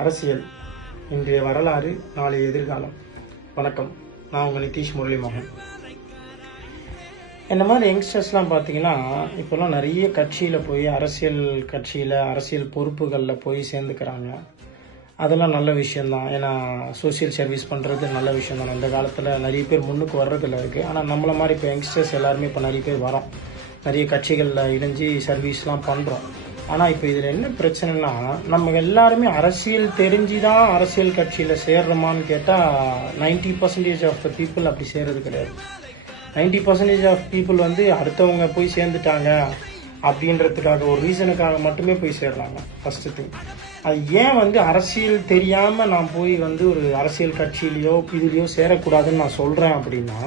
அரசியல் இன்றைய வரலாறு நாளைய எதிர்காலம். வணக்கம், நான் உங்கள் நிதிஷ் முரளிமோகன். இந்த மாதிரி யங்ஸ்டர்ஸ்லாம் பார்த்தீங்கன்னா இப்போல்லாம் நிறைய கட்சியில் போய் அரசியல் பொறுப்புகளில் போய் சேர்ந்துக்கிறாங்க. அதெல்லாம் நல்ல விஷயந்தான். ஏன்னா சோசியல் சர்வீஸ் பண்ணுறது நல்ல விஷயம் தான். இந்த காலத்தில் நிறைய பேர் முன்னுக்கு வர்றதில்ல இருக்குது. ஆனால் நம்மளை மாதிரி இப்போ யங்ஸ்டர்ஸ் எல்லாருமே இப்போ நிறைய பேர் வரோம். நிறைய கட்சிகளில் இணைஞ்சு சர்வீஸ்லாம் பண்ணுறோம். ஆனால் இப்போ இதில் என்ன பிரச்சனைனா, நம்ம எல்லாருமே அரசியல் தெரிஞ்சு தான் அரசியல் கட்சியில் சேர்றோமான்னு கேட்டால் 90% ஆஃப் த பீப்புள் அப்படி சேர்றது கிடையாது. 90% ஆஃப் பீப்புள் அடுத்தவங்க போய் சேர்ந்துட்டாங்க அப்படின்றதுக்காக ஒரு ரீசனுக்காக மட்டுமே போய் சேர்றாங்க. ஃபஸ்ட்டு திங், அது ஏன் அரசியல் தெரியாமல் நான் போய் ஒரு அரசியல் கட்சியிலையோ இதுலேயோ சேரக்கூடாதுன்னு நான் சொல்கிறேன் அப்படின்னா,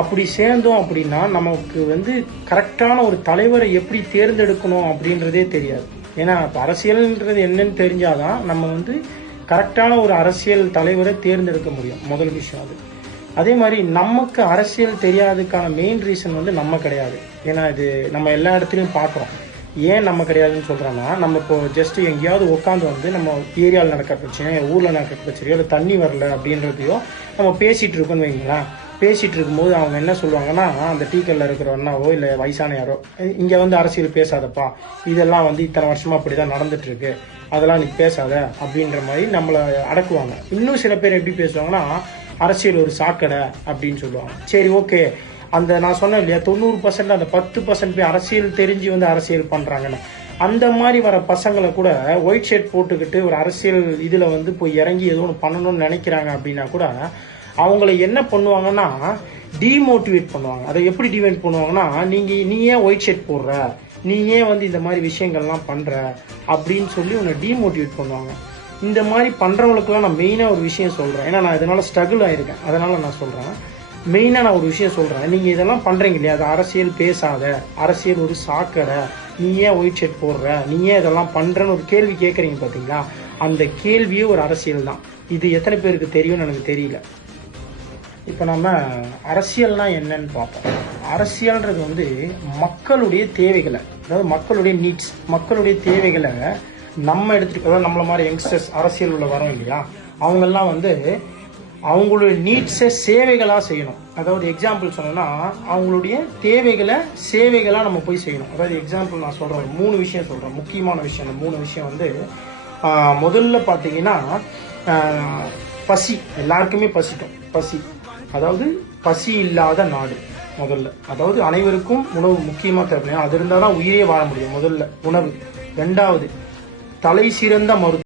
அப்படி சேர்ந்தோம் அப்படின்னா நமக்கு கரெக்டான ஒரு தலைவரை எப்படி தேர்ந்தெடுக்கணும் அப்படின்றதே தெரியாது. ஏன்னா இப்போ அரசியல்ன்றது என்னன்னு தெரிஞ்சாதான் நம்ம கரெக்டான ஒரு அரசியல் தலைவரை தேர்ந்தெடுக்க முடியும். முதல் விஷயம் அது. அதே மாதிரி நமக்கு அரசியல் தெரியாததுக்கான மெயின் ரீசன் நம்ம கிடையாது. ஏன்னா இது நம்ம எல்லா இடத்துலையும் பார்க்குறோம். ஏன் நம்ம கிடையாதுன்னு சொல்கிறோன்னா, நம்ம இப்போ ஜஸ்ட் எங்கேயாவது உட்காந்து நம்ம ஏரியாவில் நடக்கிற பிரச்சனையோ, ஊரில் நடக்கிற பிரச்சனையோ, இல்லை தண்ணி வரல அப்படின்றதையோ நம்ம பேசிகிட்டு இருக்கோன்னு வைங்களேன். பேசிகிட்டு இருக்கும்போது அவங்க என்ன சொல்லுவாங்கன்னா, அந்த டீக்கல்ல இருக்கிற அண்ணாவோ இல்லை வயசான யாரோ, இங்கே அரசியல் பேசாதப்பா, இதெல்லாம் இத்தனை வருஷமாக அப்படி தான் நடந்துட்டுருக்கு, அதெல்லாம் நீ பேசாத அப்படின்ற மாதிரி நம்மளை அடக்குவாங்க. இன்னும் சில பேர் எப்படி பேசுவாங்கன்னா, அரசியல் ஒரு சாக்கடை அப்படின்னு சொல்லுவாங்க. சரி, ஓகே, அந்த நான் சொன்னேன் இல்லையா, 90% அந்த 10% போய் அரசியல் தெரிஞ்சு அரசியல் பண்ணுறாங்கன்னு, அந்த மாதிரி வர பசங்களை கூட ஒயிட் ஷர்ட் போட்டுக்கிட்டு ஒரு அரசியல் இதில் போய் இறங்கி ஏதோ ஒன்று பண்ணணும்னு நினைக்கிறாங்க அப்படின்னா கூட அவங்கள என்ன பண்ணுவாங்கன்னா டிமோட்டிவேட் பண்ணுவாங்க. அதை எப்படி டிமோட்டிவேட் பண்ணுவாங்கன்னா, நீ ஏன் ஒயிட் ஷர்ட் போடுற, நீ ஏன் இந்த மாதிரி விஷயங்கள்லாம் பண்ணுற அப்படின்னு சொல்லி உன்னை டிமோட்டிவேட் பண்ணுவாங்க. இந்த மாதிரி பண்ணுறவங்களுக்குலாம் நான் மெயினாக ஒரு விஷயம் சொல்கிறேன். ஏன்னா நான் இதனால் ஸ்ட்ரகிள் ஆகிருக்கேன். அதனால் நான் சொல்கிறேன், மெயினாக நான் ஒரு விஷயம் சொல்கிறேன். நீங்கள் இதெல்லாம் பண்ணுறீங்க இல்லையா, அது அரசியல் பேசாத, அரசியல் ஒரு சாக்கடை, நீ ஏன் ஒயிட் ஷர்ட் போடுற, நீ ஏன் இதெல்லாம் பண்ணுறன்னு ஒரு கேள்வி கேட்குறீங்க பார்த்தீங்களா, அந்த கேள்வியே ஒரு அரசியல் தான். இது எத்தனை பேருக்கு தெரியும்னு எனக்கு தெரியல. இப்போ நம்ம அரசியல்னா என்னன்னு பார்ப்போம். அரசியல்ன்றது மக்களுடைய தேவைகளை, அதாவது மக்களுடைய நீட்ஸ், மக்களுடைய தேவைகளை நம்ம எடுத்துகிட்டு, அதாவது நம்மள மாதிரி யங்ஸ்டர்ஸ் அரசியல் உள்ள வரோம் இல்லையா, அவங்கெல்லாம் அவங்களுடைய நீட்ஸை சேவைகளாக செய்யணும். அதாவது எக்ஸாம்பிள் சொன்னோன்னா, அவங்களுடைய தேவைகளை சேவைகளாக நம்ம போய் செய்யணும். அதாவது எக்ஸாம்பிள் நான் சொல்கிறேன், ஒரு 3 விஷயம் சொல்கிறேன், முக்கியமான விஷயம். அந்த 3 விஷயம் முதல்ல பார்த்தீங்கன்னா, பசி. எல்லாருக்குமே பசிக்கும். பசி, அதாவது பசி இல்லாத நாடு முதல்ல. அதாவது அனைவருக்கும் உணவு முக்கியமாக தேவைப்படும். அது இருந்தால் தான் உயிரே வாழ முடியும். முதல்ல உணவு. 2வது, தலை சிறந்த மருத்துவம்.